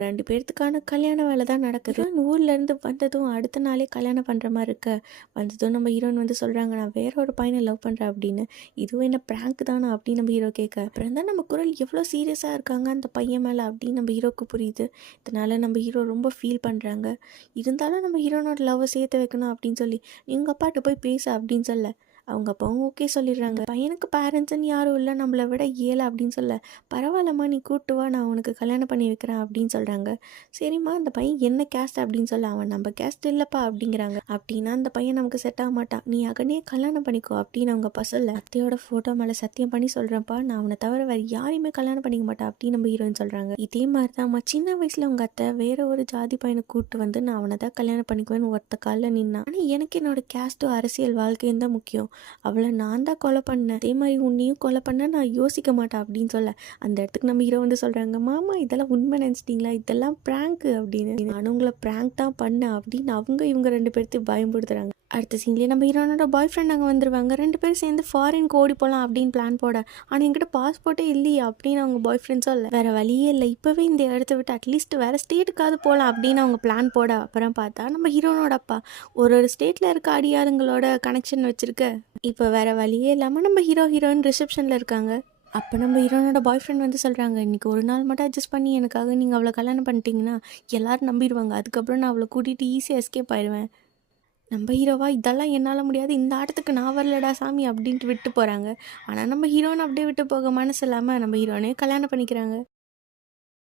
2 பேர்த்துக்கான கல்யாண வேலை தான் நடக்குது. ஹீரோயின் ஊர்லேருந்து வந்ததும் அடுத்த நாளே கல்யாணம் பண்ணுற மாரி இருக்க. வந்ததும் நம்ம ஹீரோயின் வந்து சொல்கிறாங்க, நான் வேற ஒரு பையனை லவ் பண்ணுறேன் அப்படின்னு. இதுவும் என்ன ப்ராங்க் தானா அப்படின்னு நம்ம ஹீரோ கேட்க. அப்புறம் தான் நம்ம குரல் எவ்வளோ சீரியஸாக இருக்காங்க அந்த பையன் மேலே அப்படின்னு நம்ம ஹீரோக்கு புரியுது. இதனால் நம்ம ஹீரோ ரொம்ப ஃபீல் பண்ணுறாங்க. இருந்தாலும் நம்ம ஹீரோனோட லவ்வை சேர்த்து வைக்கணும் அப்படின்னு சொல்லி, நீ உங்கள் அப்பாட்ட போய் பேசு அப்படின்னு சொல்ல. அவங்க அப்பாவும் ஓகே சொல்லிடுறாங்க. பையனுக்கு பேரண்ட்ஸ்ன்னு யாரும் இல்லை நம்மளை விட ஏழை அப்படின்னு சொல்ல, பரவாயில்லம்மா நீ கூட்டு வா நான் உனக்கு கல்யாணம் பண்ணி வைக்கிறேன் அப்படின்னு சொல்கிறாங்க. சரிம்மா அந்த பையன் என்ன கேஸ்ட் அப்படின்னு சொல்ல, அவன் நம்ம கேஸ்ட் இல்லைப்பா அப்படிங்கிறாங்க. அப்படின்னா அந்த பையன் நமக்கு செட் ஆக மாட்டான், நீ அகனே கல்யாணம் பண்ணிக்கோ அப்படின்னு அவங்க அப்பா சொல்ல, அத்தையோட ஃபோட்டோ மேலே சத்தியம் பண்ணி சொல்கிறேன்ப்பா, நான் அவனை தவிர வேறு யாரையுமே கல்யாணம் பண்ணிக்க மாட்டேன் அப்படின்னு நம்ம ஹீரோயின் சொல்கிறாங்க. இதே மாதிரி தான் சின்ன வயசில் உங்கள் அத்தை வேற ஒரு ஜாதி பையனை கூப்பிட்டு வந்து நான் அவனை தான் கல்யாணம் பண்ணிக்குவேன்னு ஒருத்த காலில் நின்னான். ஆனால் எனக்கு என்னோட கேஸ்ட்டும் அரசியல் வாழ்க்கையும் தான் முக்கியம், அவளை நான் தான் கொலை பண்ணேன், அதே மாதிரி உன்னையும் கொலை பண்ண நான் யோசிக்க மாட்டேன் அப்படின்னு சொல்ல, அந்த இடத்துக்கு நம்ம ஹீரோ வந்து சொல்கிறாங்க, மாமா இதெல்லாம் உண்மை நினச்சிட்டிங்களா, இதெல்லாம் ப்ராங்க் அப்படின்னு. நானும் உங்களை ப்ராங்க் தான் பண்ணேன் அப்படின்னு அவங்க இவங்க 2 பேர்த்தையும் பயன்படுத்துகிறாங்க. அடுத்த சீன்லேயே நம்ம ஹீரோனோட பாய் ஃப்ரெண்ட் அங்கே வந்துருவாங்க. 2 பேரும் சேர்ந்து ஃபாரினுக்கு ஓடி போகலாம் அப்படின்னு பிளான் போட, ஆனால் என்கிட்ட பாஸ்போர்ட்டே இல்லையே அப்படின்னு அவங்க பாய் ஃப்ரெண்ட் சொல்ல, வேறு வழியே இல்லை இப்போவே இந்த இடத்த விட்டு அட்லீஸ்ட் வேறு ஸ்டேட்டுக்காவது போகலாம் அப்படின்னு அவங்க பிளான் போட, அப்புறம் பார்த்தா நம்ம ஹீரோனோட அப்பா ஒரு ஸ்டேட்டில் இருக்க அடியாருங்களோட கனெக்ஷன் வச்சுருக்க. இப்போ வேறு வழியே இல்லாமல் நம்ம ஹீரோயின் ரிசப்ஷனில் இருக்காங்க. அப்போ நம்ம ஹீரோனோட பாய் ஃப்ரெண்ட் வந்து சொல்கிறாங்க, இன்றைக்கி ஒரு நாள் மட்டும் அட்ஜஸ்ட் பண்ணி எனக்காக நீங்கள் அவளை கல்யாணம் பண்ணிட்டீங்கன்னா எல்லோரும் நம்பிடுவாங்க, அதுக்கப்புறம் நான் அவளை கூட்டிகிட்டு ஈஸியாக எஸ்கேப் ஆயிடுவேன். நம்ம ஹீரோவா இதெல்லாம் என்னால் முடியாது, இந்த ஆட்டத்துக்கு நான் வரலடா சாமி அப்படின்ட்டு விட்டு போகிறாங்க. ஆனால் நம்ம ஹீரோனை அப்படியே விட்டு போக மனசு இல்லாமல் நம்ம ஹீரோனே கல்யாணம் பண்ணிக்கிறாங்க.